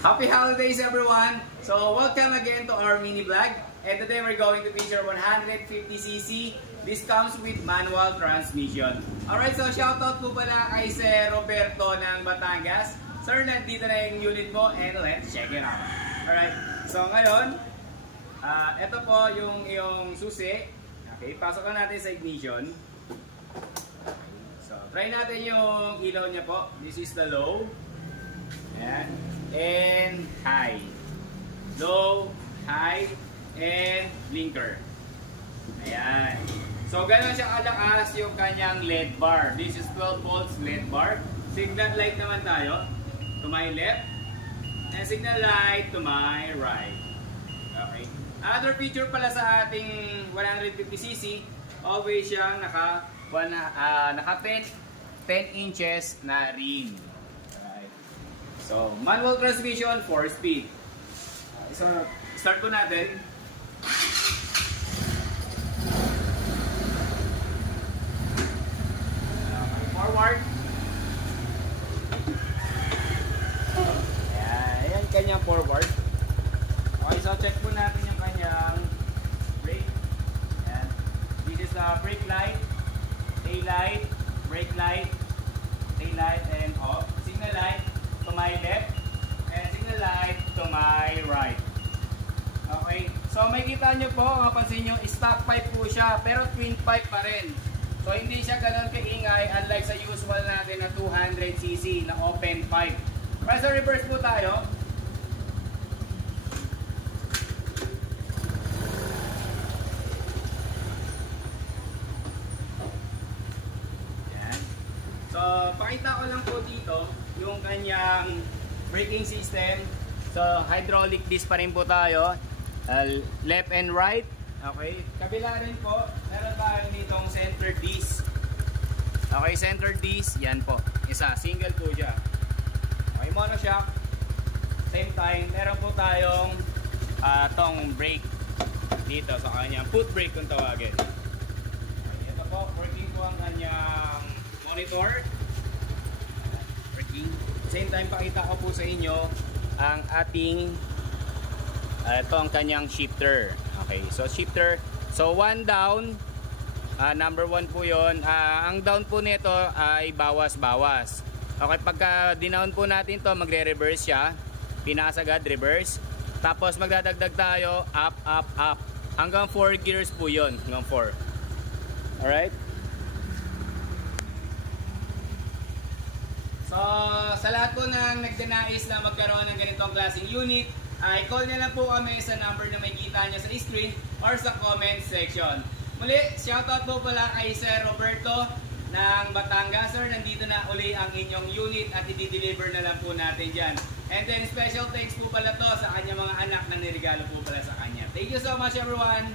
Happy holidays everyone! So welcome again to our mini vlog. And today we're going to feature 150cc. This comes with manual transmission. Alright, so shoutout po pala kay Sir Roberto ng Batangas. Sir, nandito na yung unit mo and let's check it out. Alright, so ngayon, ito po yung iyong susi. Okay, pasok na natin sa ignition. So, try natin yung ilaw niya po. This is the low. Ayan. And high. Low, high, and blinker. Ayan. So, gano'n siya kalakas yung kanyang LED bar. This is 12 volts LED bar. Signal light naman tayo. To my left. And signal light to my right. Okay. Another feature pala sa ating 150cc, always siyang naka 10 inches na rim. Alright. So, manual transmission, 4-speed. So, start po natin. Forward. Ayan, kanyang forward. Okay, so check po natin yung kanyang brake. Ayan. This is the brake light, tail light, brake light, tail light, and off. Signal light to my left, and signal light to my right. Okay, so may kita nyo po, mapansin nyo, stock pipe po siya, pero twin pipe pa rin. So hindi siya ganun kaingay, unlike sa usual natin na 200cc na open pipe. Para sa reverse po tayo. So, pakita ko lang po dito yung kanyang braking system. So, hydraulic disc pa rin po tayo. Left and right. Okay. Kabila rin po, meron tayo ditong center disc. Okay, center disc. Yan po. Isa. Single po siya. Okay, monoshock. Same time, meron po tayong tong brake dito sa kanyang foot brake kung tawagin. Okay, ito po, working po ang kanyang monitor. Working. Same time, pakita ko po sa inyo ang ating ito ang kanyang shifter. Okay, so shifter. So one down, number 1 po yon. Ang down po nito ay bawas-bawas. Okay, pagka dinown po natin to, magre-reverse siya. Pinasagad, reverse. Tapos magdadagdag tayo, up, up, up. Hanggang 4 gears po yon. Hanggang 4. Alright. So, sa lahat po ng nagdanais na magkaroon ng ganitong klaseng unit, ay call nyo lang po kami sa number na may kita nyo sa screen or sa comment section. Muli, shoutout po pala kay Sir Roberto ng Batangas. Sir, nandito na uli ang inyong unit at i-deliver na lang po natin dyan. And then, special thanks po pala to sa kanyang mga anak na nirigalo po pala sa kanya. Thank you so much everyone!